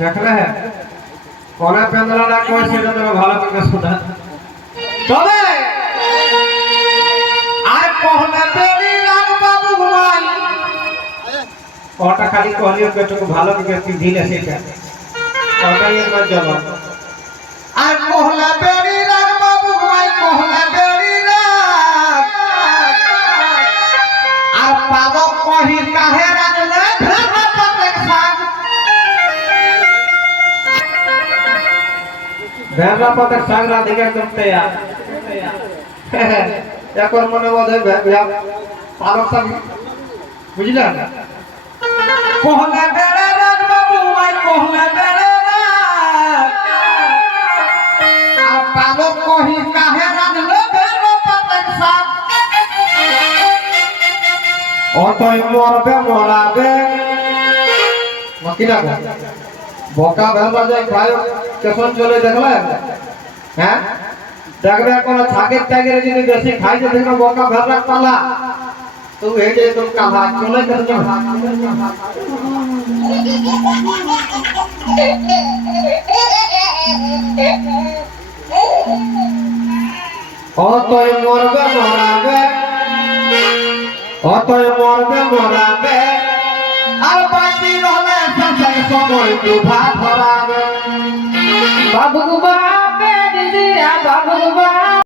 দেখলে কোনা পেন্দলাটা কই সেটা তো ভালো করে শোনা তবে আর কহলে বেরি রাগ বাবু ভাই কটা খালি কহলিও কেটুকু ভালো করে কি দিলে সেটা ওটাই একবার জবাব আর কহলে বেরি রাগ বাবু ভাই কহলে বেরি রাগ আর পাবো কহি কাহে রাগলে ভেড়া পাতে খাগ ভেড়া পাতে খাগ রাধিকা করতে এখন মনে মধ্যে পালক শাক বুঝলেন কহলে বেড়ে রাগ বাবু ভাই কহলে বেড়ে রাগ আর পালক কহি কাহে রাগলে ভেড়া পাতে খাগ অতই মরবে মরাবে মকিনা বকা ভেলা যায় খায় কেমন চলে দেখলেন হ্যাঁ দেখবে কোন থাকের টাইগের যদি বেশি খাইতে দেখো বকা ভেলা পালা তো এই যে তো কালা চলে গেল অতই মরবে মরাবে অতই মরবে মরাবে আর বাকি রলে সবাই সময় দুধা ধরাবে বাবু বাপে দিদিরা বাবু বাপ